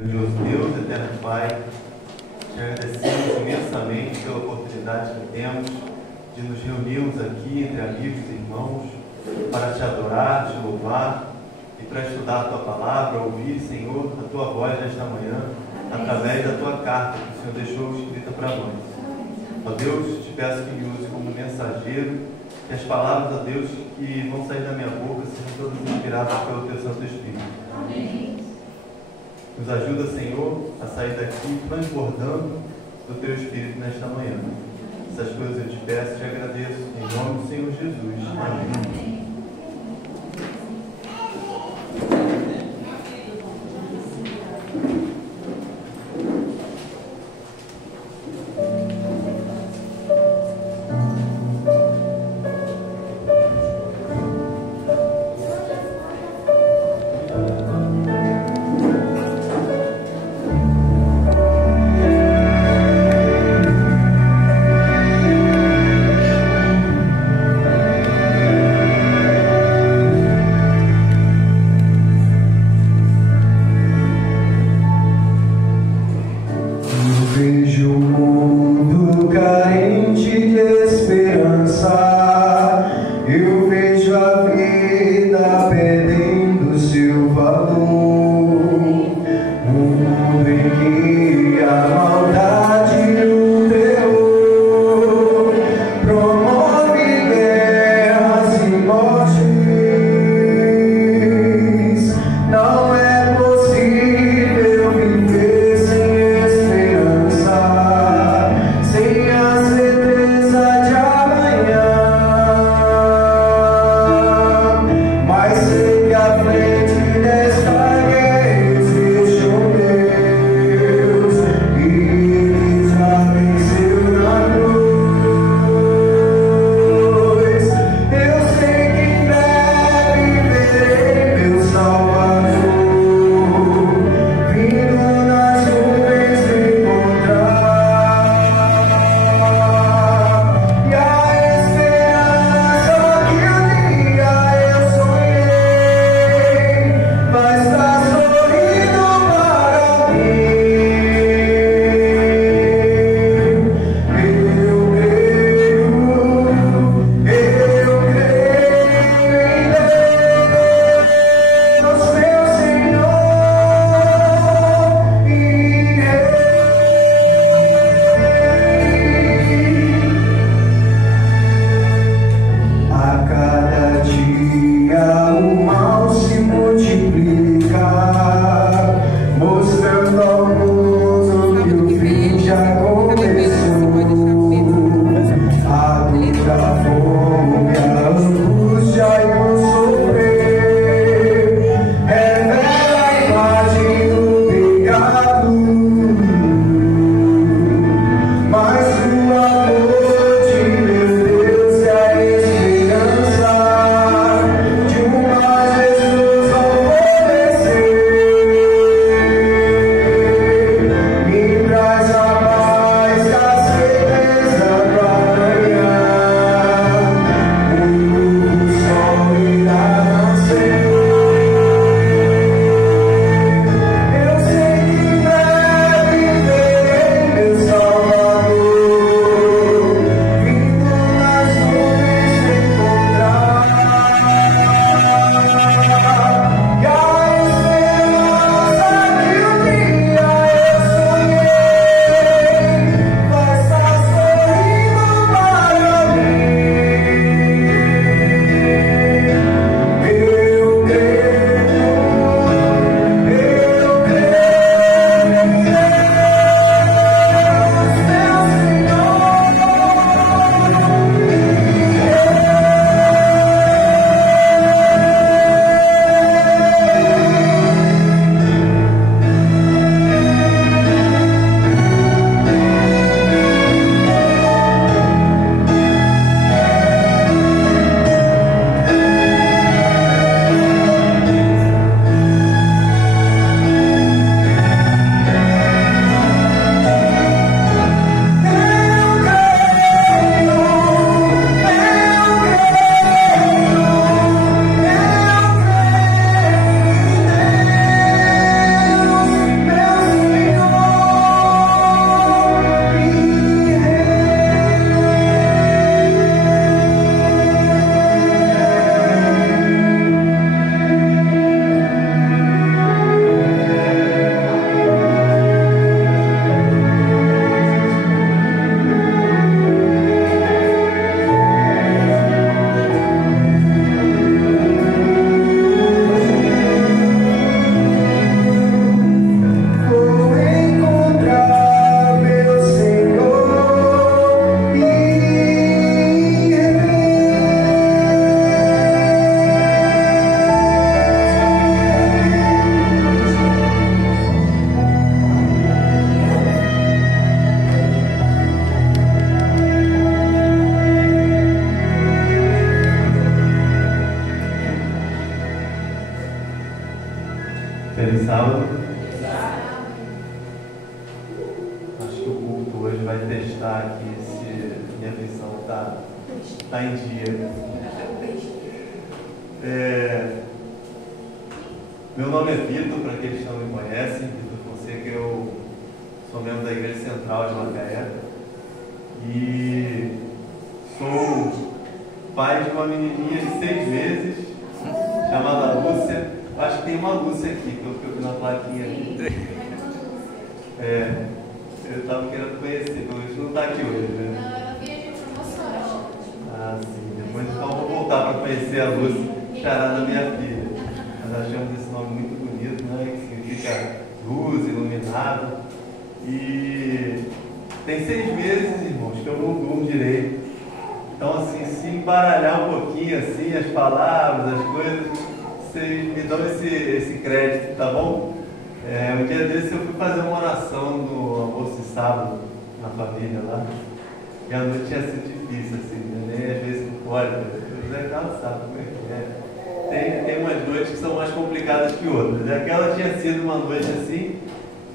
Glorioso Deus, eterno Pai, te agradecemos imensamente pela oportunidade que temos de nos reunirmos aqui entre amigos e irmãos para te adorar, te louvar e para estudar a tua palavra, ouvir, Senhor, a tua voz nesta manhã, através da tua carta que o Senhor deixou escrita para nós. Ó Deus, te peço que me use como mensageiro, que as palavras, ó Deus, que vão sair da minha boca sejam todas inspiradas pelo teu Santo Espírito. Amém. Nos ajuda, Senhor, a sair daqui transbordando do Teu Espírito nesta manhã. Essas coisas eu te peço e te agradeço. Em nome do Senhor Jesus. Amém. Traz a paz. testar aqui se minha visão está em dia. Meu nome é Vitor, para aqueles que não me conhecem. Vitor Fonseca, eu sou membro da Igreja Central de Macaé e sou pai de uma menininha de 6 meses chamada Lúcia. Acho que tem uma Lúcia aqui, que eu vi na plaquinha aqui. Eu estava querendo conhecer, pelo menos não está aqui hoje, né? Não, ela veio de promoção. Ah, sim. Depois então eu vou voltar para conhecer a Lúcia, xará da minha filha. Nós achamos esse nome muito bonito, né? Que significa luz, iluminado. E tem 6 meses, irmãos, que eu não durmo direito. Então, assim, se embaralhar um pouquinho, assim, as palavras, as coisas, vocês me dão esse crédito, tá bom? Um dia desse eu fui fazer uma oração no almoço de sábado, na família lá. E a noite tinha sido difícil, assim, né? Nem às vezes não pode, o Zé Carlos sabe como é que é. Tem umas noites que são mais complicadas que outras. E aquela tinha sido uma noite assim,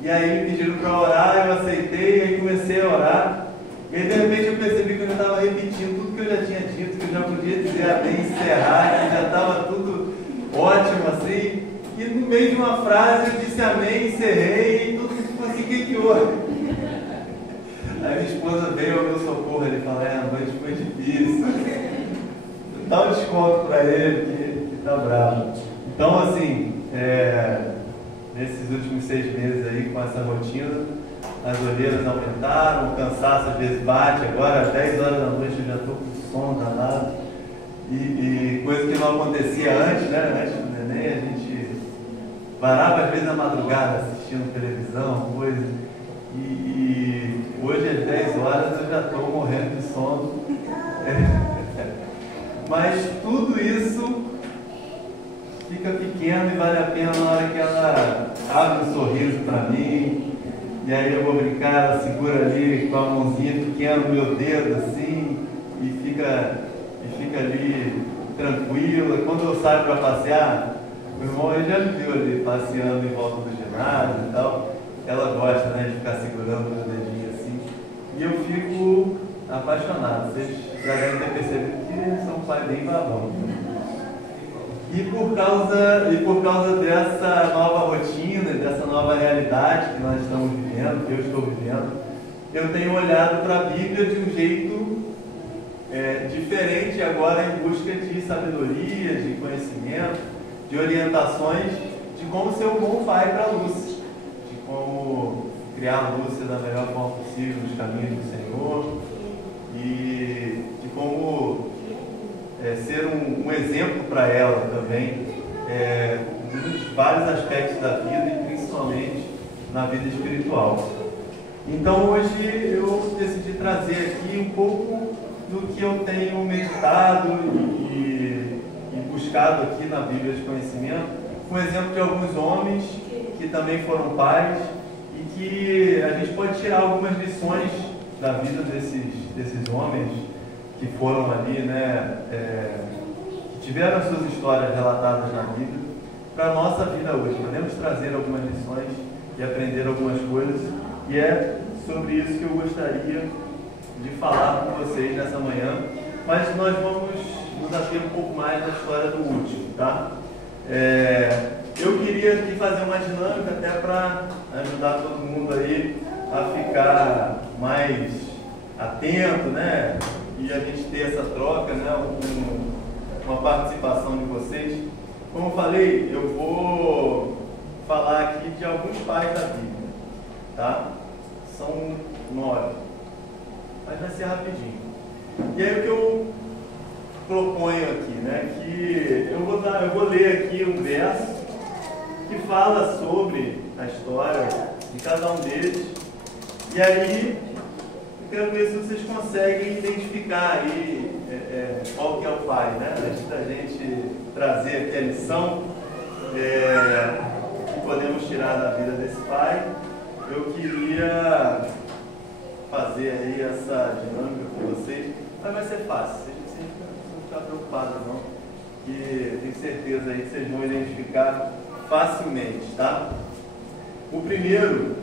e aí me pediram para orar, eu aceitei, e aí comecei a orar. E aí de repente eu percebi que eu já estava repetindo tudo que eu já tinha dito, que eu já podia dizer amém, encerrar, que já estava tudo ótimo assim. E no meio de uma frase eu disse amém, encerrei, e tudo assim, o que houve? Aí minha esposa veio ao meu socorro, ele falou, a noite foi difícil. Dá um desconto para ele, que está bravo. Então, assim, nesses últimos 6 meses aí, com essa rotina, as olheiras aumentaram, o cansaço às vezes bate, agora às 10 horas da noite eu já estou com sono danado. E coisa que não acontecia antes, né? Antes do neném, a gente parava às vezes na madrugada assistindo televisão, coisa. E hoje às 10 horas eu já estou morrendo de sono. Mas tudo isso fica pequeno e vale a pena na hora que ela abre um sorriso para mim. E aí eu vou brincar, ela segura ali com a mãozinha pequena no meu dedo assim e fica ali tranquila. Quando eu saio para passear, o irmão ele já me viu ali passeando em volta do ginásio e tal. Ela gosta, né, de ficar segurando o meu dedinho assim. E eu fico apaixonado. Vocês já devem ter percebido que sou um pai bem babão. E por causa dessa nova rotina, dessa nova realidade que nós estamos vivendo, que eu estou vivendo, eu tenho olhado para a Bíblia de um jeito diferente agora, em busca de sabedoria, de conhecimento, de orientações de como ser um bom pai para a Lúcia, de como criar a Lúcia da melhor forma possível nos caminhos do Senhor e de como ser um exemplo para ela também, nos vários aspectos da vida e principalmente na vida espiritual. Então hoje eu decidi trazer aqui um pouco do que eu tenho meditado e buscado aqui na Bíblia de conhecimento, com exemplo de alguns homens que também foram pais e que a gente pode tirar algumas lições da vida desses homens que foram ali, né, que tiveram as suas histórias relatadas na Bíblia, para a nossa vida hoje. Podemos trazer algumas lições e aprender algumas coisas, e é sobre isso que eu gostaria de falar com vocês nessa manhã, mas nós vamos nos ater um pouco mais da história do último, tá? Eu queria aqui fazer uma dinâmica até para ajudar todo mundo aí a ficar mais atento, né? E a gente ter essa troca, né? Uma participação de vocês. Como eu falei, eu vou falar aqui de alguns pais da Bíblia, tá? São 9, mas vai ser rapidinho. E aí o que eu proponho aqui, né? Que eu vou ler aqui um verso que fala sobre a história de cada um deles. E aí eu quero ver se vocês conseguem identificar aí qual que é o pai, né? Antes da gente trazer aqui a lição que podemos tirar da vida desse pai, eu queria fazer aí essa dinâmica com vocês, mas vai ser fácil, vocês não vão ficar preocupados não, que tenho certeza aí que vocês vão identificar facilmente, tá? O primeiro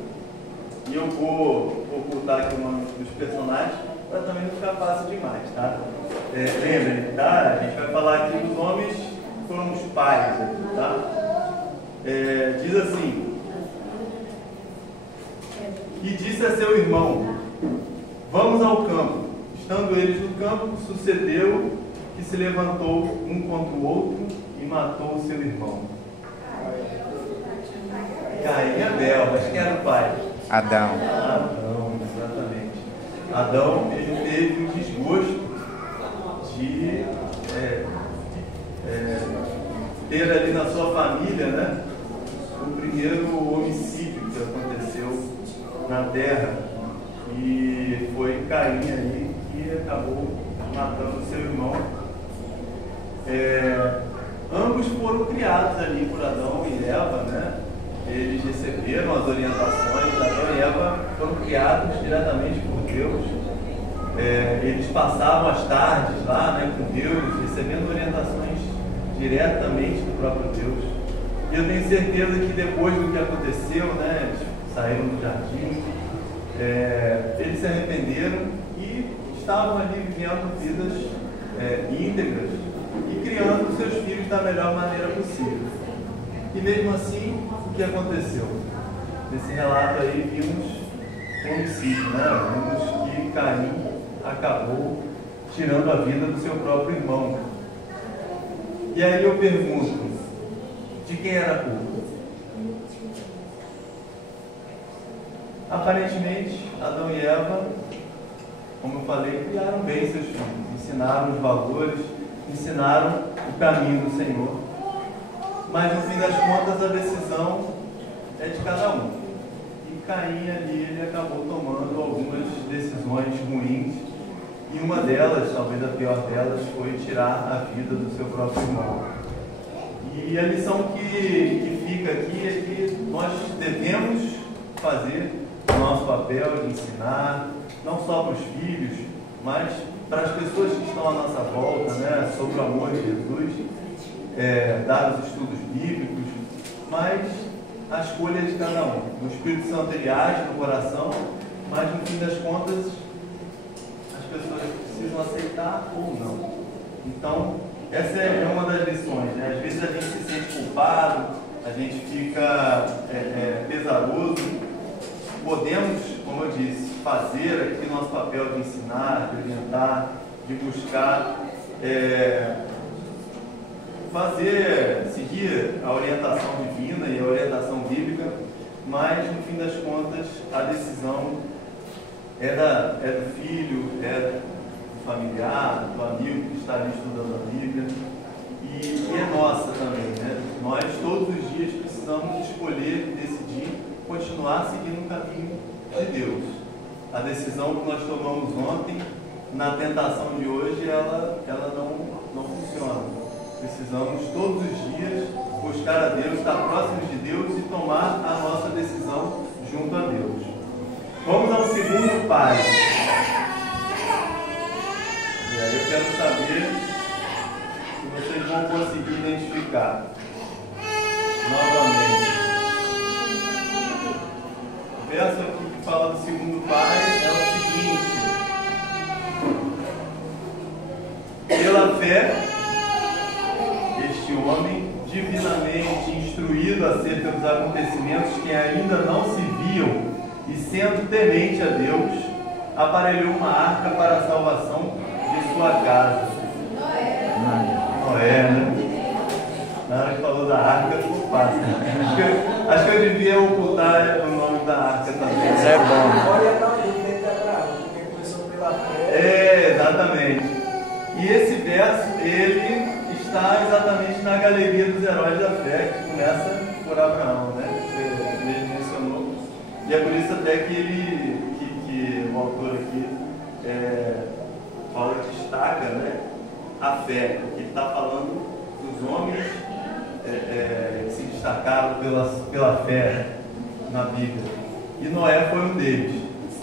E eu vou ocultar aqui o nome dos personagens para também não ficar fácil demais, tá? Lembrem, tá? A gente vai falar aqui dos homens que foram os pais, tá? Diz assim: e disse a seu irmão: vamos ao campo. Estando eles no campo, sucedeu que se levantou um contra o outro e matou o seu irmão. Caim e Abel, mas quem era o pai? Adão. Adão, exatamente. Adão, ele teve o desgosto de ter ali na sua família, né, o primeiro homicídio que aconteceu na terra. E foi Caim ali que acabou matando seu irmão. Ambos foram criados ali por Adão e Eva, né? Eles receberam as orientações. Adão e Eva foram criados diretamente por Deus. Eles passavam as tardes lá, né, com Deus, recebendo orientações diretamente do próprio Deus. E eu tenho certeza que depois do que aconteceu, né, eles saíram do jardim, eles se arrependeram e estavam ali vivendo vidas íntegras e criando seus filhos da melhor maneira possível. E mesmo assim, o que aconteceu? Nesse relato aí vimos homicídio, né? Vimos que Caim acabou tirando a vida do seu próprio irmão. E aí eu pergunto, de quem era a culpa? Aparentemente, Adão e Eva, como eu falei, criaram bem seus filhos, ensinaram os valores, ensinaram o caminho do Senhor. Mas no fim das contas a decisão é de cada um. E Caim ali, ele acabou tomando algumas decisões ruins, e uma delas, talvez a pior delas, foi tirar a vida do seu próprio irmão. E a lição que fica aqui é que nós devemos fazer o nosso papel de ensinar, não só para os filhos, mas para as pessoas que estão à nossa volta, né, sobre o amor de Jesus, dar os estudos bíblicos, mas a escolha é de cada um. O Espírito Santo ele age no coração, mas no fim das contas as pessoas precisam aceitar ou não. Então, essa é uma das lições, né? Às vezes a gente se sente culpado, a gente fica pesaroso. Podemos, como eu disse, fazer aqui nosso papel de ensinar, de orientar, de buscar seguir a orientação divina e a orientação bíblica, mas no fim das contas a decisão é do filho, é do familiar, do amigo que está ali estudando a Bíblia, e é nossa também, né? Nós todos os dias precisamos escolher, decidir, continuar seguindo o caminho de Deus. A decisão que nós tomamos ontem, na tentação de hoje, ela não funciona. Precisamos todos os dias buscar a Deus, estar próximos de Deus e tomar a nossa decisão junto a Deus. Vamos ao segundo pai. E aí eu quero saber se vocês vão conseguir identificar novamente. O verso aqui que fala do segundo pai é o seguinte: pela fé, este homem, divinamente instruído acerca dos acontecimentos que ainda não se viam, e sendo temente a Deus, aparelhou uma arca para a salvação de sua casa. Noé, né? Na hora que falou da arca, ficou fácil. Acho que eu devia ocultar o nome da arca também. Isso é bom. Exatamente. E esse verso, ele está exatamente na galeria dos heróis da fé, que começa por Abraão, né? Você mesmo mencionou. E é por isso até que o autor aqui destaca, né, a fé, porque ele está falando dos homens que se destacaram pela fé na Bíblia. E Noé foi um deles.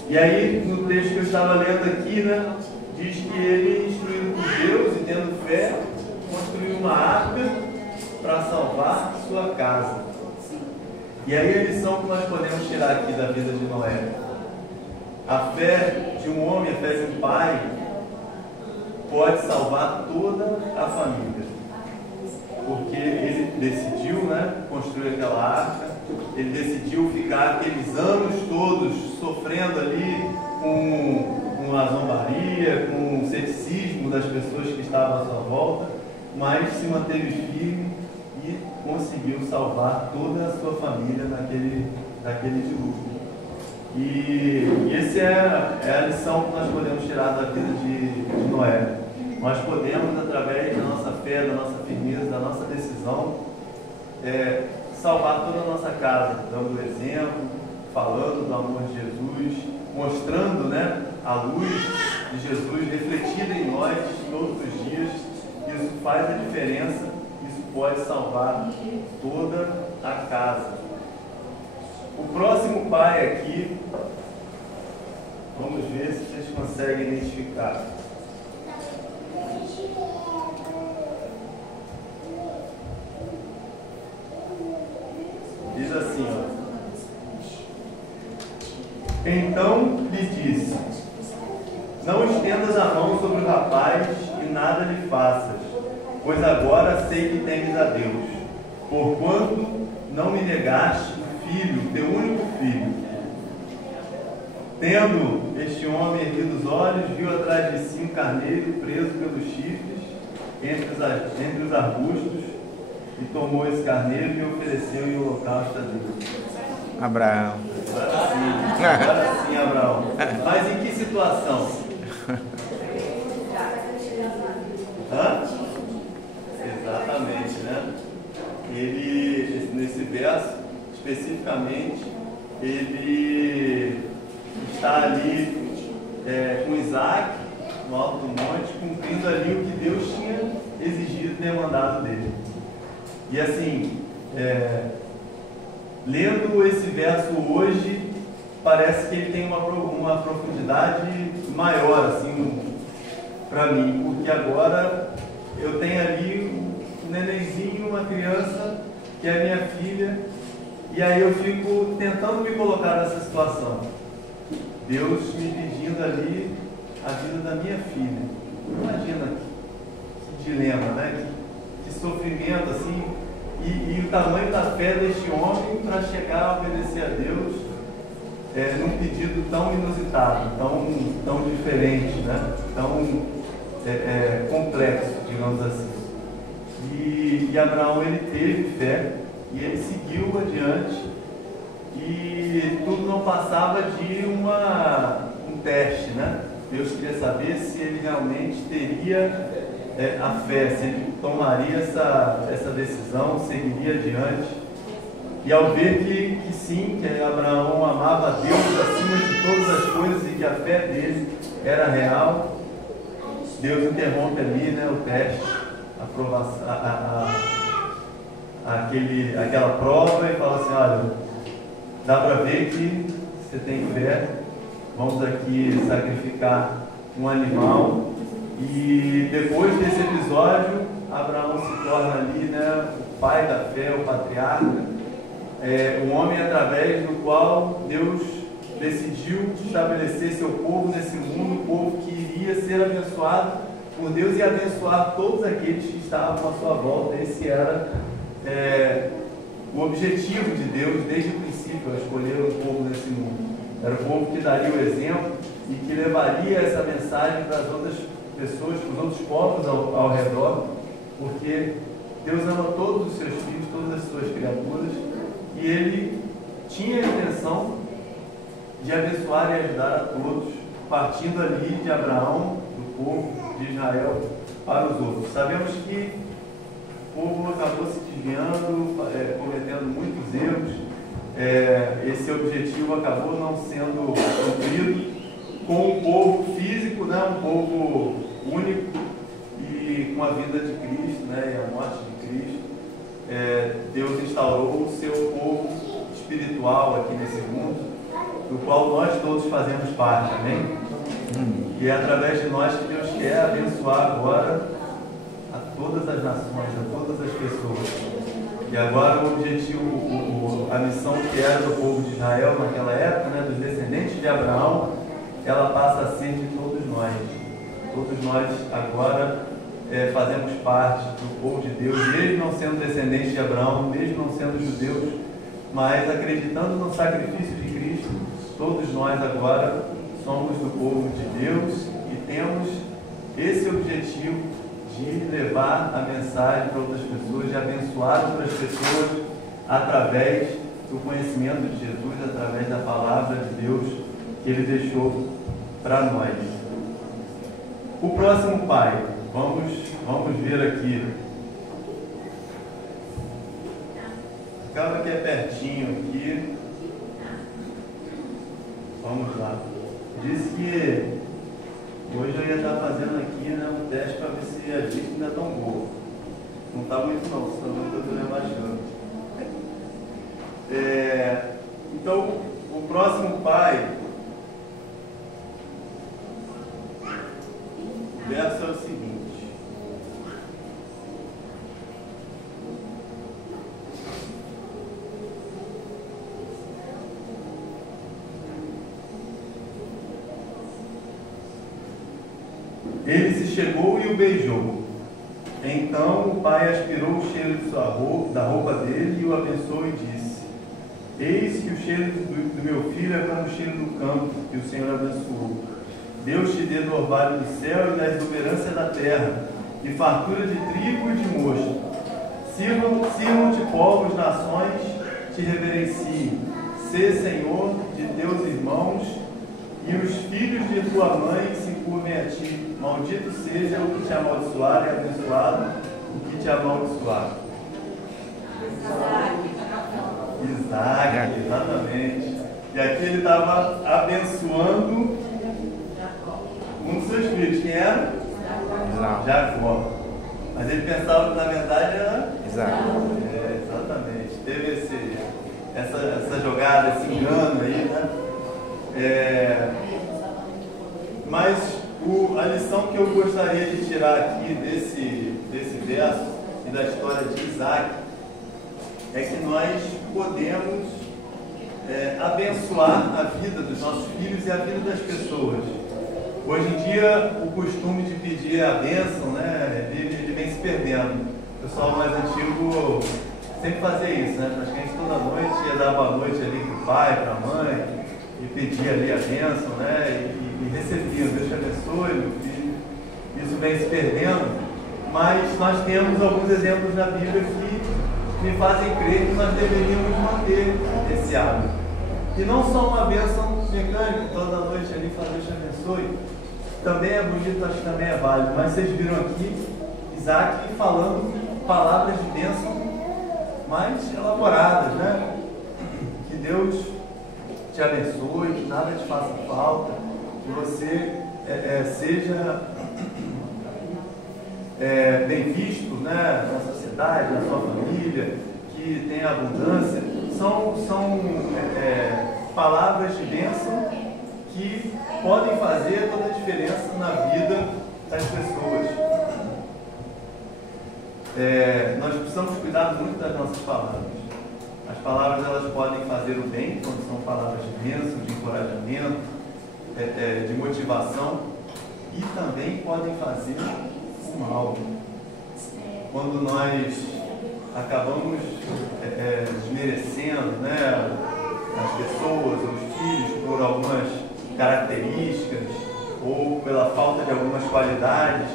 E aí, no texto que eu estava lendo aqui, né, diz que ele, instruído por Deus e tendo fé, construiu uma arca para salvar sua casa. E aí a lição que nós podemos tirar aqui da vida de Noé: a fé de um homem, a fé de um pai, pode salvar toda a família. Porque ele decidiu, construir aquela arca, ele decidiu ficar aqueles anos todos sofrendo ali com a zombaria, com o ceticismo das pessoas que estavam à sua volta, mas se manteve firme e conseguiu salvar toda a sua família daquele dilúvio. E essa é a lição que nós podemos tirar da vida de Noé. Nós podemos, através da nossa fé, da nossa firmeza, da nossa decisão, salvar toda a nossa casa, dando exemplo, falando do amor de Jesus, mostrando a luz de Jesus refletida em nós todos os dias. Isso faz a diferença, isso pode salvar toda a casa. O próximo pai aqui, vamos ver se vocês conseguem identificar. Diz assim, então lhe disse: não estendas a mão sobre o rapaz e nada lhe faças, pois agora sei que temes a Deus, porquanto não me negaste o filho, teu único filho. Tendo este homem erguido os olhos, viu atrás de si um carneiro preso pelos chifres entre os arbustos, e tomou esse carneiro e ofereceu em holocausto a Deus. Abraão. Agora sim, Abraão. Mas em que situação? Exatamente, Ele, nesse verso, especificamente, ele está ali com Isaac, no alto do monte, cumprindo ali o que Deus tinha exigido e demandado dele. E assim, lendo esse verso hoje, parece que ele tem uma profundidade maior, assim, para mim, porque agora eu tenho ali um nenenzinho, uma criança, que é minha filha, e aí eu fico tentando me colocar nessa situação. Deus me pedindo ali a vida da minha filha. Imagina que dilema, que sofrimento, assim, e o tamanho da fé deste homem para chegar a obedecer a Deus num pedido tão inusitado, tão diferente, tão complexo, digamos assim. E Abraão, ele teve fé e ele seguiu adiante, e tudo não passava de um teste, Deus queria saber se ele realmente teria a fé, se ele tomaria essa decisão, seguiria adiante. E ao ver que sim, que Abraão amava a Deus acima de todas as coisas e que a fé dele era real, Deus interrompe ali o teste, aquela prova, e fala assim: olha, dá para ver que você tem fé, vamos aqui sacrificar um animal. E depois desse episódio, Abraão se torna ali o pai da fé, o patriarca, um homem através do qual Deus decidiu estabelecer seu povo nesse mundo, um povo que iria ser abençoado por Deus e abençoar todos aqueles que estavam à sua volta. Esse era o objetivo de Deus desde o princípio, ao escolher um povo nesse mundo. Era o povo que daria o exemplo e que levaria essa mensagem para as outras pessoas, para os outros povos ao redor, porque Deus ama todos os seus filhos, todas as suas criaturas, e Ele tinha a intenção de abençoar e ajudar a todos, partindo ali de Abraão, do povo de Israel, para os outros. Sabemos que o povo acabou se desviando, cometendo muitos erros. Esse objetivo acabou não sendo cumprido com um povo físico, um povo único, e com a vinda de Cristo, e a morte de Cristo, Deus instaurou o seu povo espiritual aqui nesse mundo, do qual nós todos fazemos parte, amém? E é através de nós que Deus quer abençoar agora a todas as nações, a todas as pessoas. E agora o objetivo, a missão que era do povo de Israel naquela época, né, dos descendentes de Abraão, ela passa a ser de todos nós. Todos nós agora fazemos parte do povo de Deus, mesmo não sendo descendentes de Abraão, mesmo não sendo judeus, mas acreditando no sacrifício de Cristo, todos nós agora somos do povo de Deus e temos esse objetivo de levar a mensagem para outras pessoas, de abençoar outras pessoas através do conhecimento de Jesus, através da palavra de Deus que Ele deixou para nós. O próximo pai, vamos ver aqui. Acaba que é pertinho aqui. Vamos lá. Disse que hoje eu ia estar fazendo aqui, né, um teste para ver se a vista ainda é tão boa. Não está muito não, senão eu estou rebaixando. Então, o próximo pai, o verso é o seguinte. Ele se chegou e o beijou. Então o pai aspirou o cheiro de da roupa dele e o abençoou e disse: Eis que o cheiro do meu filho é como o cheiro do campo que o Senhor abençoou. Deus te dê do orvalho do céu e da exuberância da terra, e fartura de trigo e de mosto. Sirvam-te povos, nações, te reverenciem. Sê Senhor de teus irmãos, e os filhos de tua mãe se curvem a ti. Maldito seja o que te amaldiçoar e abençoado o que te amaldiçoar. Isaac, exatamente. E aqui ele estava abençoando um dos seus filhos. Quem era? Jacó. Mas ele pensava que na verdade era Isaac. Exatamente. Teve essa jogada, esse engano aí, né? Mas a lição que eu gostaria de tirar aqui desse verso e da história de Isaac é que nós podemos abençoar a vida dos nossos filhos e a vida das pessoas. Hoje em dia, o costume de pedir a bênção, né, ele vem se perdendo. O pessoal mais antigo sempre fazia isso, né? Praticamente toda noite ia dar boa noite ali para o pai, para a mãe, e pedia ali a bênção, né? E recebia, Deus te abençoe, meu filho. Isso vem se perdendo, mas nós temos alguns exemplos na Bíblia que me fazem crer que nós deveríamos manter esse hábito. E não só uma bênção mecânica, toda noite ali falar Deus te abençoe, também é bonito, acho que também é válido, mas vocês viram aqui Isaac falando palavras de bênção mais elaboradas, né? Que Deus te abençoe, que nada te faça falta, que você seja bem visto, né, na sociedade, na sua família, que tenha abundância. São palavras de bênção que podem fazer toda a diferença na vida das pessoas. Nós precisamos cuidar muito das nossas palavras. As palavras, elas podem fazer o bem, quando são palavras de bênção, de encorajamento, de motivação, e também podem fazer o mal. Quando nós acabamos desmerecendo, né, as pessoas, os filhos, por algumas características ou pela falta de algumas qualidades,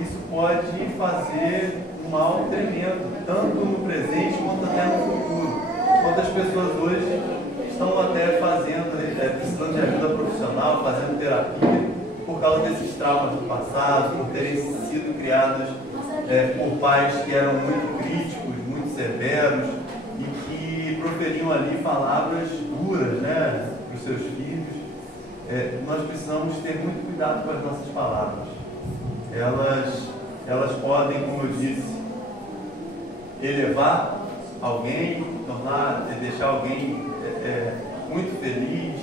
isso pode fazer um mal tremendo, tanto no presente quanto até no futuro. Quantas pessoas hoje estão até precisando de ajuda profissional, fazendo terapia, por causa desses traumas do passado, por terem sido criadas por pais que eram muito críticos, muito severos e que proferiam ali palavras duras, né, para os seus filhos. Nós precisamos ter muito cuidado com as nossas palavras. Elas podem, como eu disse, elevar alguém, deixar alguém muito feliz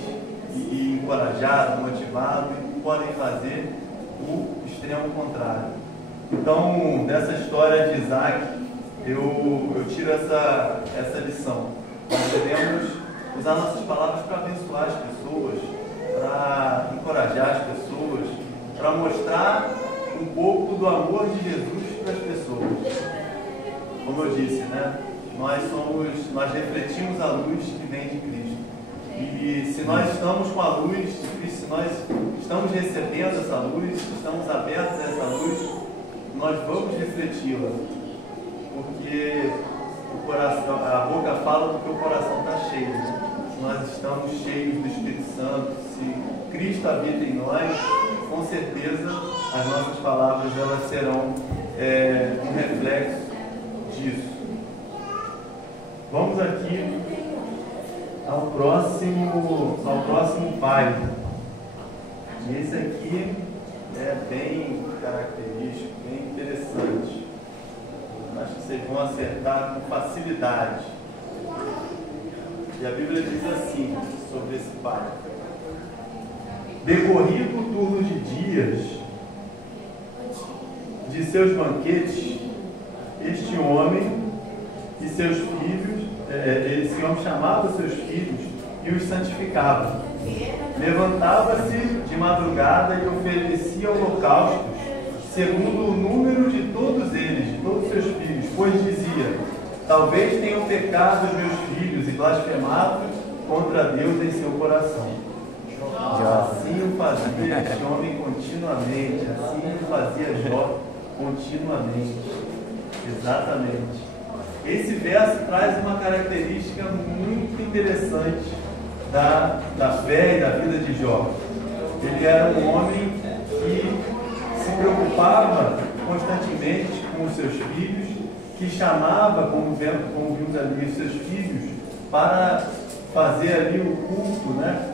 e encorajado, motivado, e podem fazer o extremo contrário. Então, nessa história de Isaac, eu tiro essa lição. Nós devemos usar nossas palavras para abençoar as pessoas, para encorajar as pessoas, para mostrar um pouco do amor de Jesus para as pessoas. Como eu disse, né? Nós refletimos a luz que vem de Cristo. E se nós estamos com a luz de Cristo, se nós estamos recebendo essa luz, estamos abertos a essa luz, nós vamos refleti-la. Porque o coração, a boca fala porque o coração está cheio. Né? Se nós estamos cheios do Espírito Santo, se Cristo habita em nós, com certeza as nossas palavras elas serão um reflexo disso. Vamos aqui ao próximo pai. E esse aqui é bem característico, bem interessante. Acho que vocês vão acertar com facilidade. E a Bíblia diz assim sobre esse pai: decorrido o turno de dias de seus banquetes, este homem e seus filhos, esse homem chamava seus filhos e os santificava. Levantava-se de madrugada e oferecia holocaustos, segundo o número de todos eles, de todos seus filhos, pois dizia: talvez tenham pecado os meus filhos e blasfemado contra Deus em seu coração. Assim o fazia este homem continuamente, assim o fazia Jó continuamente. Exatamente. Esse verso traz uma característica muito interessante da fé e da vida de Jó. Ele era um homem que se preocupava constantemente com os seus filhos, que chamava, como vimos ali, os seus filhos para fazer ali o culto, né?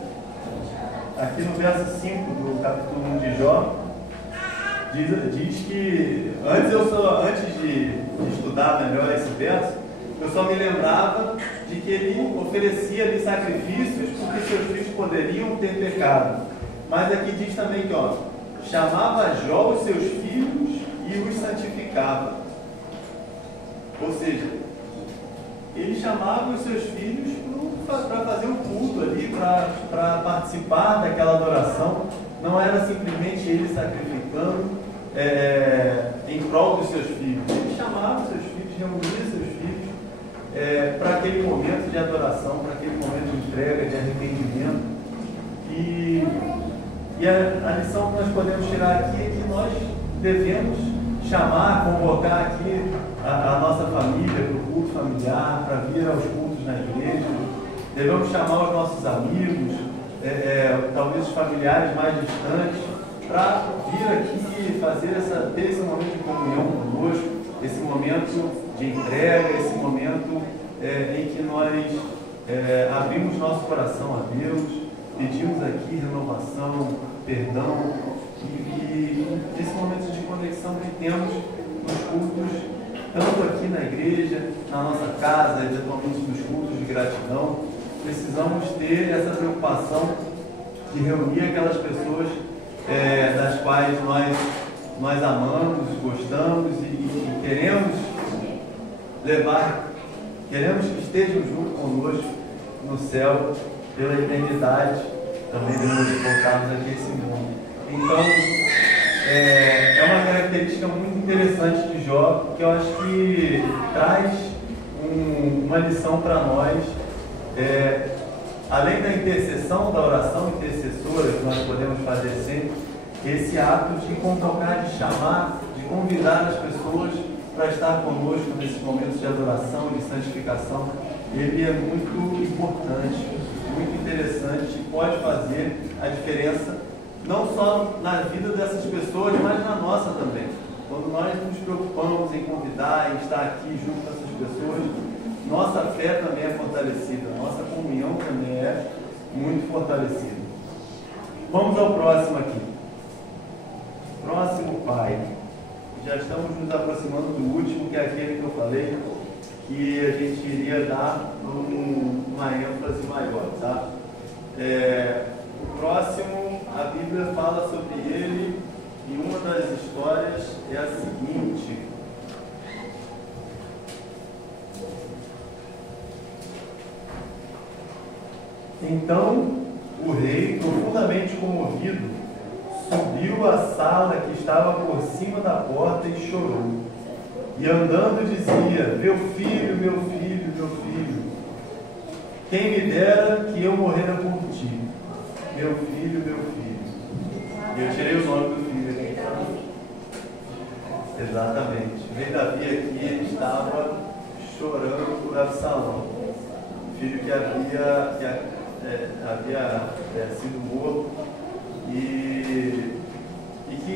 Aqui no verso 5 do capítulo 1 de Jó, diz que antes de estudar melhor esse verso, eu só me lembrava de que ele oferecia ali sacrifícios porque seus filhos poderiam ter pecado. Mas aqui diz também que chamava Jó os seus filhos e os santificava. Ou seja, ele chamava os seus filhos para fazer um culto ali, para participar daquela adoração. Não era simplesmente ele sacrificando em prol dos seus filhos. Ele chamava os seus filhos, reunia seus filhos para aquele momento de adoração, para aquele momento de entrega, de arrependimento. E a lição que nós podemos tirar aqui é que nós devemos chamar, convocar aqui a nossa família para o culto familiar, para vir aos cultos na igreja. Devemos chamar os nossos amigos, talvez os familiares mais distantes, para vir aqui e ter esse momento de comunhão conosco, esse momento de entrega, esse momento em que nós abrimos nosso coração a Deus, pedimos aqui renovação, perdão, e esse momento de conexão que temos nos cultos, tanto aqui na igreja, na nossa casa, eventualmente nos cultos de gratidão. Precisamos ter essa preocupação de reunir aquelas pessoas das quais nós amamos, gostamos e queremos levar, queremos que estejam junto conosco no céu pela eternidade, também depois de voltarmos aqui a esse mundo. Então, é uma característica muito interessante de Jó, que eu acho que traz uma lição para nós. Além da intercessão, da oração intercessora que nós podemos fazer sempre, esse ato de convocar, de chamar, de convidar as pessoas para estar conosco nesses momentos de adoração, de santificação, ele é muito importante, muito interessante e pode fazer a diferença não só na vida dessas pessoas, mas na nossa também. Quando nós nos preocupamos em convidar, em estar aqui junto com essas pessoas, nossa fé também é fortalecida, nossa comunhão também é muito fortalecida. Vamos ao próximo aqui. Próximo pai. Já estamos nos aproximando do último, que é aquele que eu falei, que a gente iria dar uma ênfase maior, tá? O próximo, a Bíblia fala sobre ele, e uma das histórias é a seguinte. Então o rei, profundamente comovido, subiu à sala que estava por cima da porta e chorou. E andando dizia: meu filho, meu filho, meu filho, quem me dera que eu morrera por ti. Meu filho, meu filho. E eu tirei o nome do filho aqui. Exatamente. O rei Davi aqui, ele estava chorando por Absalão, filho que havia sido morto e que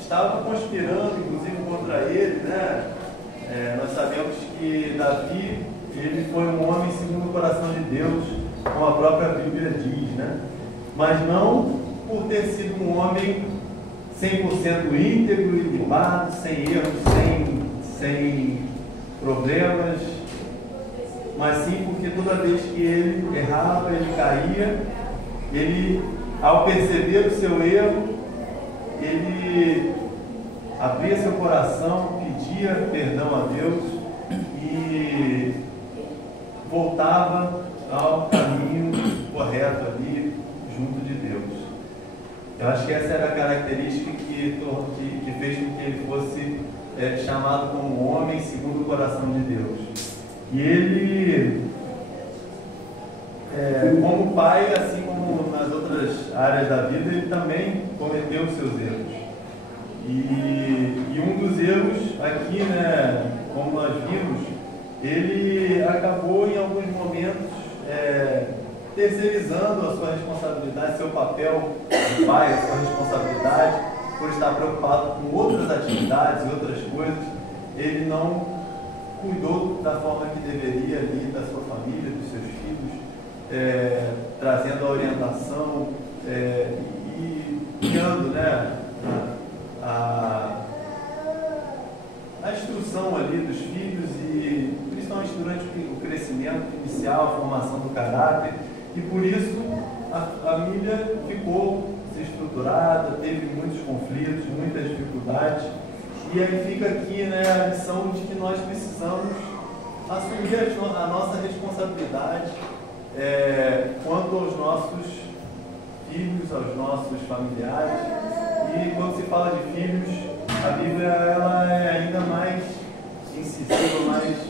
estava conspirando, inclusive, contra ele, né? Nós sabemos que Davi, ele foi um homem segundo o coração de Deus, como a própria Bíblia diz, né? Mas não por ter sido um homem 100% íntegro e limado, sem erros, sem problemas, mas sim porque toda vez que ele errava, ele caía, ele, ao perceber o seu erro, ele abria seu coração, pedia perdão a Deus e voltava ao caminho correto ali, junto de Deus. Eu acho que essa era a característica que fez com que ele fosse chamado como homem segundo o coração de Deus. E ele, como pai, assim como nas outras áreas da vida, ele também cometeu os seus erros. E um dos erros aqui, né, como nós vimos, ele acabou em alguns momentos terceirizando a sua responsabilidade, seu papel de pai, a sua responsabilidade, por estar preocupado com outras atividades e outras coisas. Ele não cuidou da forma que deveria ali da sua família, dos seus filhos, trazendo a orientação e guiando, né, a instrução ali dos filhos e principalmente durante o crescimento inicial, a formação do caráter. E por isso a família ficou desestruturada, teve muitos conflitos, muitas dificuldades. E aí fica aqui, né, a lição de que nós precisamos assumir a nossa responsabilidade quanto aos nossos filhos, aos nossos familiares. E quando se fala de filhos, a Bíblia ela é ainda mais incisiva,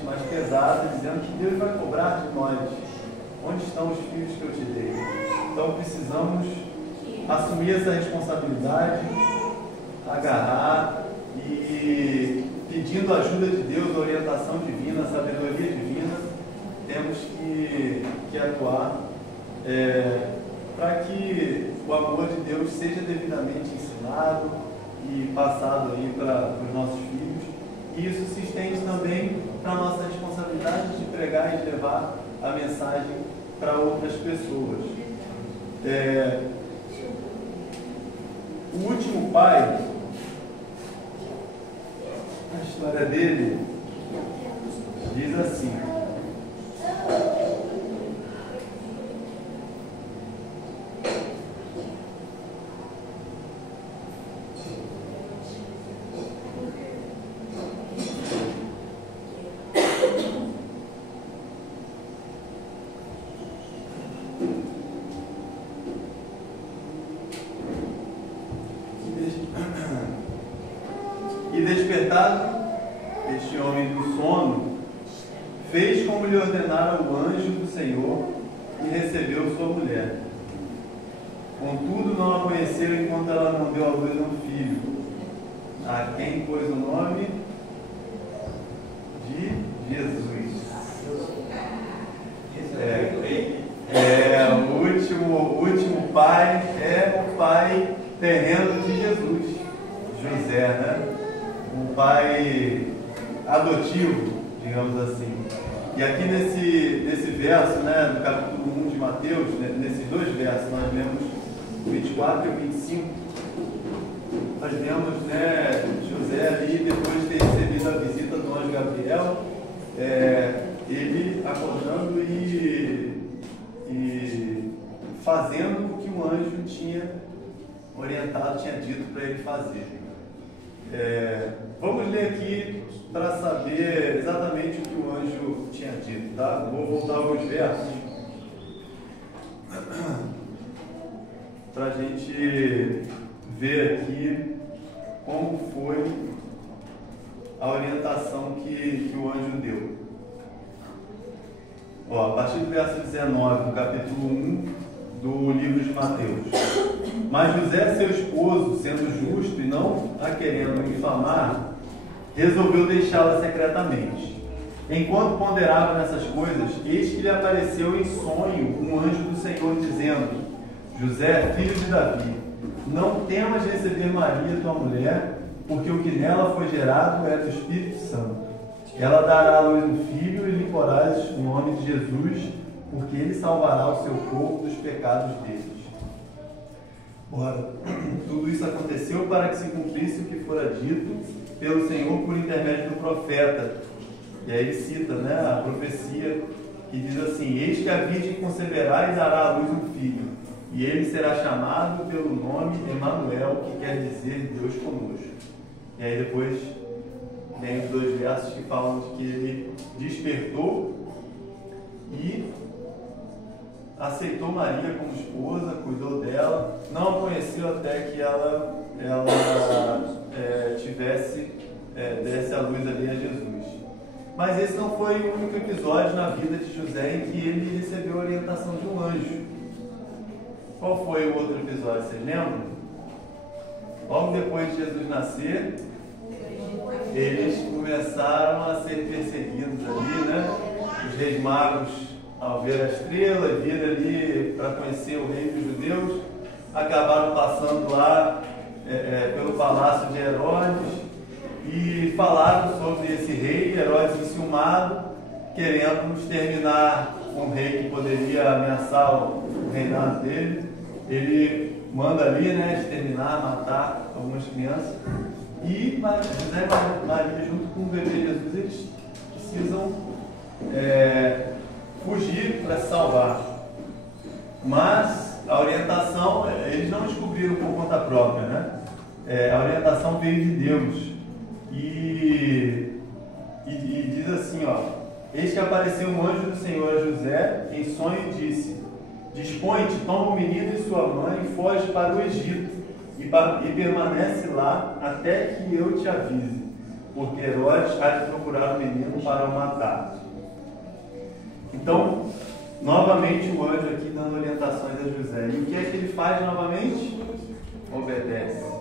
mais pesada, dizendo que Deus vai cobrar de nós. Onde estão os filhos que eu te dei? Então precisamos assumir essa responsabilidade, agarrar e, pedindo a ajuda de Deus, a orientação divina, a sabedoria divina, temos que atuar para que o amor de Deus seja devidamente ensinado e passado aí para os nossos filhos. E isso se estende também para a nossa responsabilidade de pregar e de levar a mensagem para outras pessoas. O último pai, a história dele diz assim: e despertado este homem do sono, fez como lhe ordenara o anjo do Senhor e recebeu sua mulher. Contudo, não a conheceu enquanto ela não deu à luz a um filho, a quem pôs o nome de Jesus. O último pai é o pai terreno de Jesus, José, né? Um pai adotivo, digamos assim. E aqui nesse verso, né, no capítulo 1 de Mateus, né, nesses dois versos, nós vemos 24 e 25, nós vemos, né, José ali, depois de ter recebido a visita do anjo Gabriel, ele acordando e fazendo o que o anjo tinha orientado, tinha dito para ele fazer. Vamos ler aqui para saber exatamente o que o anjo tinha dito, tá? Vou voltar alguns versos. para a gente ver aqui como foi a orientação que o anjo deu. Ó, a partir do verso 19, no capítulo 1 do livro de Mateus. Mas José, seu esposo, sendo justo e não a querendo infamar, resolveu deixá-la secretamente. Enquanto ponderava nessas coisas, eis que lhe apareceu em sonho um anjo do Senhor, dizendo: José, filho de Davi, não temas receber Maria, tua mulher, porque o que nela foi gerado é do Espírito Santo. Ela dará à luz um filho e lhe porás o nome de Jesus, porque ele salvará o seu povo dos pecados deles. Ora, tudo isso aconteceu para que se cumprisse o que fora dito pelo Senhor por intermédio do profeta. E aí ele cita, né, a profecia que diz assim: eis que a virgem conceberá e dará à luz um filho, e ele será chamado pelo nome Emanuel, que quer dizer Deus conosco. E aí depois tem os 2 versos que falam de que ele despertou e aceitou Maria como esposa, cuidou dela, não a conheceu até que ela desse a luz ali a Jesus. Mas esse não foi o único episódio na vida de José em que ele recebeu a orientação de um anjo. Qual foi o outro episódio? Vocês lembram? Logo depois de Jesus nascer, eles começaram a ser perseguidos ali, né? Os reis magos, ao ver a estrela e vir ali para conhecer o rei dos judeus, acabaram passando lá pelo palácio de Herodes e falaram sobre esse rei, Herodes enciumado, querendo exterminar um rei que poderia ameaçar o reinado dele. Ele manda ali, né, exterminar, matar algumas crianças. E José e Maria, junto com o bebê Jesus, eles precisam fugir para se salvar. Mas a orientação, eles não descobriram por conta própria, né? A orientação veio de Deus. E diz assim, ó: eis que apareceu um anjo do Senhor a José em sonho e disse: dispõe-te, toma o menino e sua mãe e foge para o Egito, e permanece lá até que eu te avise, porque Herodes há de procurar o menino para o matar. Então, novamente o anjo aqui dando orientações a José. E o que é que ele faz novamente? Obedece.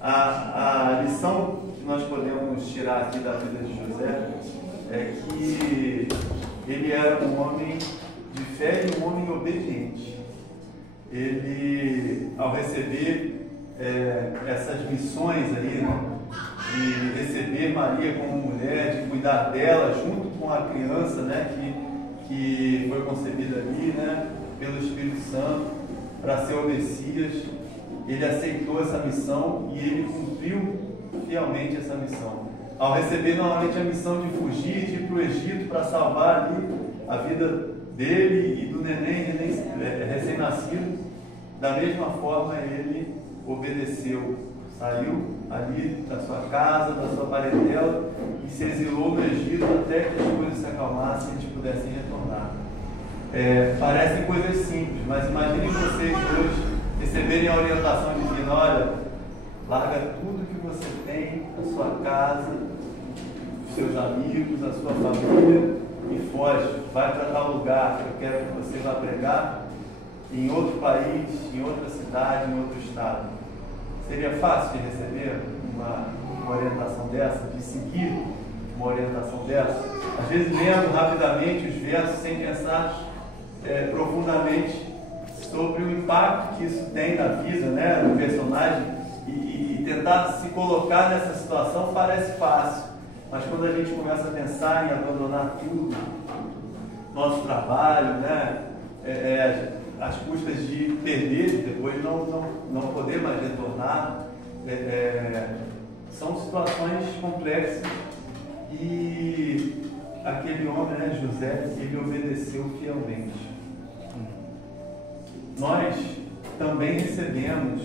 A lição que nós podemos tirar aqui da vida de José é que ele era um homem de fé e um homem obediente. Ele, ao receber essas missões aí, né, de receber Maria como mulher, de cuidar dela junto com a criança, né, que foi concebida ali, né, pelo Espírito Santo, para ser o Messias, ele aceitou essa missão e ele cumpriu fielmente essa missão. Ao receber novamente a missão de fugir, de ir para o Egito para salvar ali a vida dele e do neném recém-nascido, da mesma forma ele obedeceu, saiu ali da sua casa, da sua parentela e se exilou no Egito até que as coisas se acalmassem e eles pudessem retornar. Parecem coisas simples, mas imaginem vocês hoje receberem a orientação divina: olha, larga tudo que você tem, a sua casa, os seus amigos, a sua família, e foge, vai para tal lugar, eu quero que você vá pregar em outro país, em outra cidade, em outro estado. Seria fácil de receber uma orientação dessa, de seguir uma orientação dessa? Às vezes lendo rapidamente os versos sem pensar profundamente sobre o impacto que isso tem na vida, né, do personagem, e tentar se colocar nessa situação parece fácil, mas quando a gente começa a pensar em abandonar tudo, nosso trabalho, né, às custas de perder, depois não poder mais retornar, são situações complexas. E aquele homem, né, José, ele obedeceu fielmente. Nós também recebemos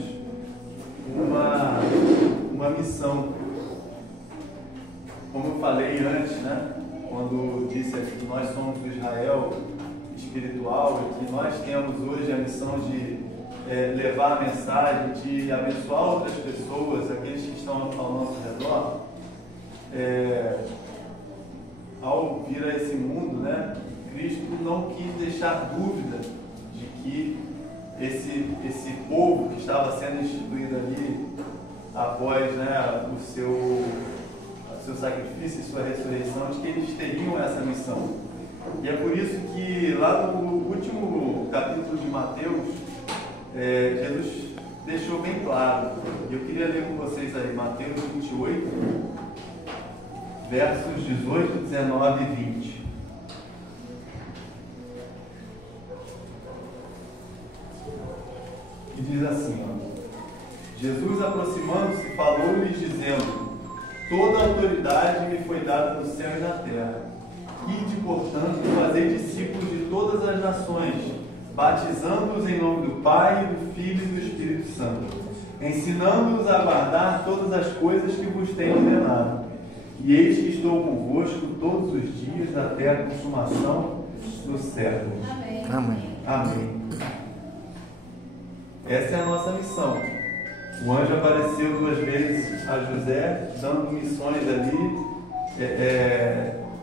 uma missão. Como eu falei antes, né, quando disse aqui que nós somos do Israel espiritual, e que nós temos hoje a missão de levar a mensagem, de abençoar outras pessoas, aqueles que estão ao nosso redor, ao vir a esse mundo, né, Cristo não quis deixar dúvida de que esse povo que estava sendo instituído ali após, né, o seu sacrifício e sua ressurreição, de que eles teriam essa missão. E é por isso que lá no último capítulo de Mateus, Jesus deixou bem claro. Eu queria ler com vocês aí Mateus 28, versos 18, 19 e 20. E diz assim, ó: Jesus, aproximando-se, falou-lhes dizendo: toda a autoridade me foi dada no céu e na terra. Ide, portanto, fazer discípulos de todas as nações, batizando-os em nome do Pai, do Filho e do Espírito Santo, ensinando-os a guardar todas as coisas que vos tenho ordenado. E eis que estou convosco todos os dias até a consumação dos séculos. Amém. Amém. Essa é a nossa missão. O anjo apareceu 2 vezes a José, dando missões ali,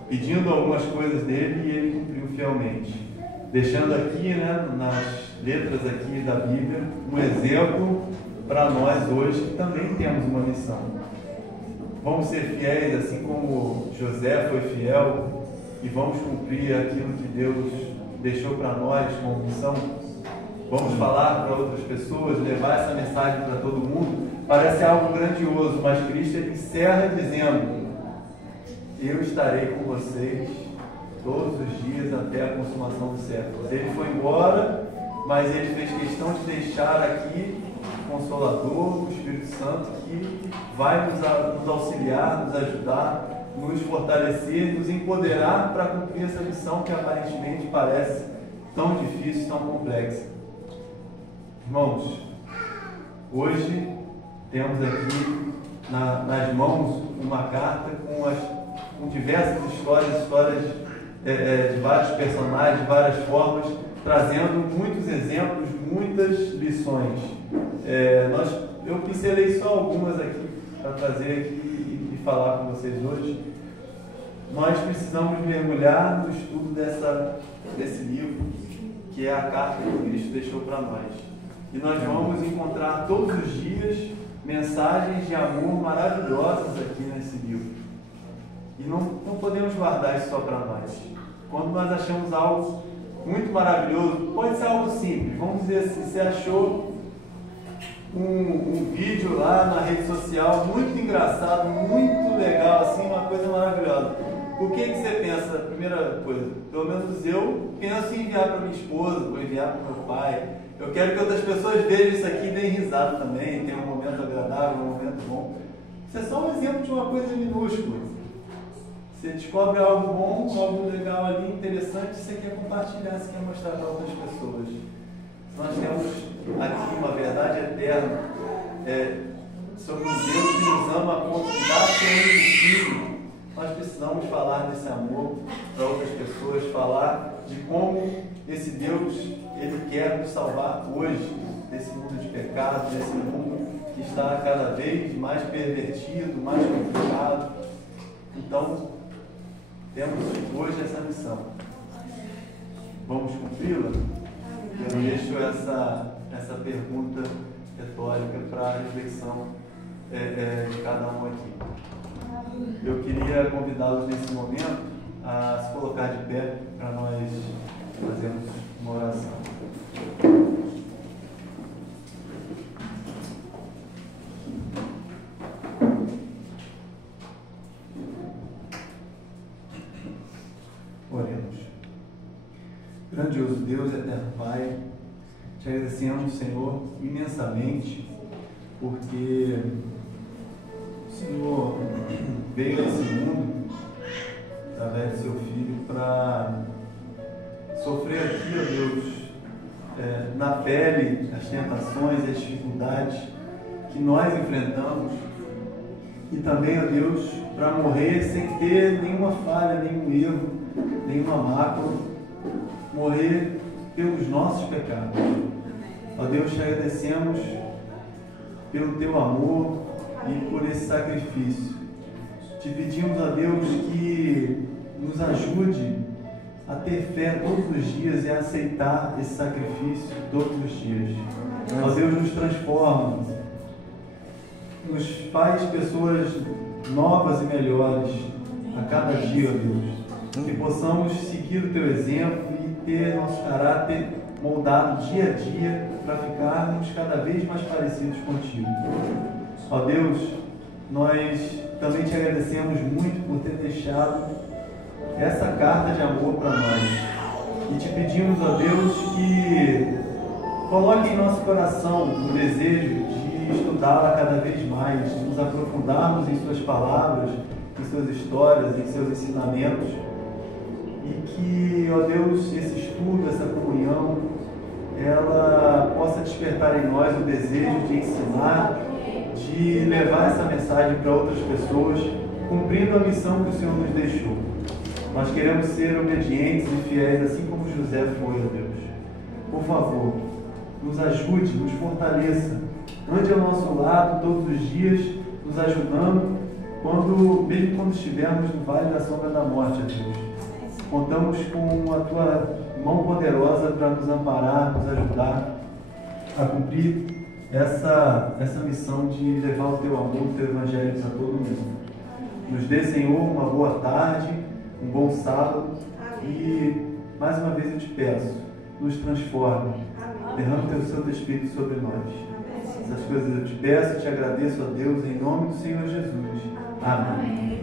pedindo algumas coisas dele, e ele cumpriu fielmente. Deixando aqui, né, nas letras aqui da Bíblia, um exemplo para nós hoje, que também temos uma missão. Vamos ser fiéis, assim como José foi fiel, e vamos cumprir aquilo que Deus deixou para nós como missão. Vamos falar para outras pessoas, levar essa mensagem para todo mundo. Parece algo grandioso, mas Cristo encerra dizendo: eu estarei com vocês todos os dias até a consumação dos séculos. Ele foi embora, mas ele fez questão de deixar aqui o Consolador, o Espírito Santo, que vai nos auxiliar, nos ajudar, nos fortalecer, nos empoderar para cumprir essa missão que aparentemente parece tão difícil, tão complexa. Irmãos, hoje temos aqui nas mãos uma carta com diversas histórias de vários personagens, de várias formas, trazendo muitos exemplos, muitas lições. Eu pincelei só algumas aqui para trazer aqui e falar com vocês hoje. Nós precisamos mergulhar no estudo desse livro, que é a carta que Cristo deixou para nós. E nós vamos encontrar todos os dias mensagens de amor maravilhosas aqui nesse livro. E não podemos guardar isso só para nós. Quando nós achamos algo muito maravilhoso, pode ser algo simples. Vamos dizer assim, você achou um vídeo lá na rede social muito engraçado, muito legal, assim, uma coisa maravilhosa. O que você pensa? Primeira coisa, pelo menos eu penso em enviar para minha esposa, vou enviar para meu pai. Eu quero que outras pessoas vejam isso aqui e deem risada também, tenham um momento agradável, um momento bom. Isso é só um exemplo de uma coisa minúscula. Você descobre algo bom, algo legal ali, interessante, você quer compartilhar, você quer mostrar para outras pessoas. Nós temos aqui uma verdade eterna sobre um Deus que nos ama a ponto de dar seu Filho. Nós precisamos falar desse amor para outras pessoas, falar de como esse Deus, Ele quer nos salvar hoje desse mundo de pecado, desse mundo que está cada vez mais pervertido, mais complicado. Então, temos hoje essa missão. Vamos cumpri-la? Eu deixo essa pergunta retórica para a reflexão de cada um aqui. Eu queria convidá-los nesse momento a se colocar de pé para nós fazermos uma oração. Oremos. Grandioso Deus, eterno Pai, te agradecemos, Senhor, imensamente, porque o Senhor veio a esse mundo através do seu Filho para sofrer aqui, ó Deus, na pele as tentações, as dificuldades que nós enfrentamos, e também, ó Deus, para morrer sem ter nenhuma falha, nenhum erro, nenhuma mácula, morrer pelos nossos pecados. Ó Deus, te agradecemos pelo teu amor e por esse sacrifício. Te pedimos, ó Deus, que nos ajude a ter fé todos os dias e a aceitar esse sacrifício todos os dias. Ó Deus, nos transforma, nos faz pessoas novas e melhores a cada dia, ó Deus. Que possamos seguir o teu exemplo e ter nosso caráter moldado dia a dia para ficarmos cada vez mais parecidos contigo. Ó Deus, nós também te agradecemos muito por ter deixado essa carta de amor para nós. E te pedimos, ó Deus, que coloque em nosso coração o desejo de estudá-la cada vez mais, de nos aprofundarmos em suas palavras, em suas histórias, em seus ensinamentos. E que, ó Deus, esse estudo, essa comunhão, ela possa despertar em nós o desejo de ensinar, de levar essa mensagem para outras pessoas, cumprindo a missão que o Senhor nos deixou. Nós queremos ser obedientes e fiéis, assim como José foi, ó Deus. Por favor, nos ajude, nos fortaleça. Ande ao nosso lado todos os dias, nos ajudando, mesmo quando estivermos no vale da sombra da morte, ó Deus. Contamos com a tua mão poderosa para nos amparar, nos ajudar a cumprir essa missão de levar o teu amor, o teu evangelho para todo mundo. Nos dê, Senhor, uma boa tarde, um bom sábado e, mais uma vez, eu te peço, nos transforme, derrame o teu Espírito sobre nós. Essas coisas eu te peço e te agradeço, a Deus, em nome do Senhor Jesus. Amém.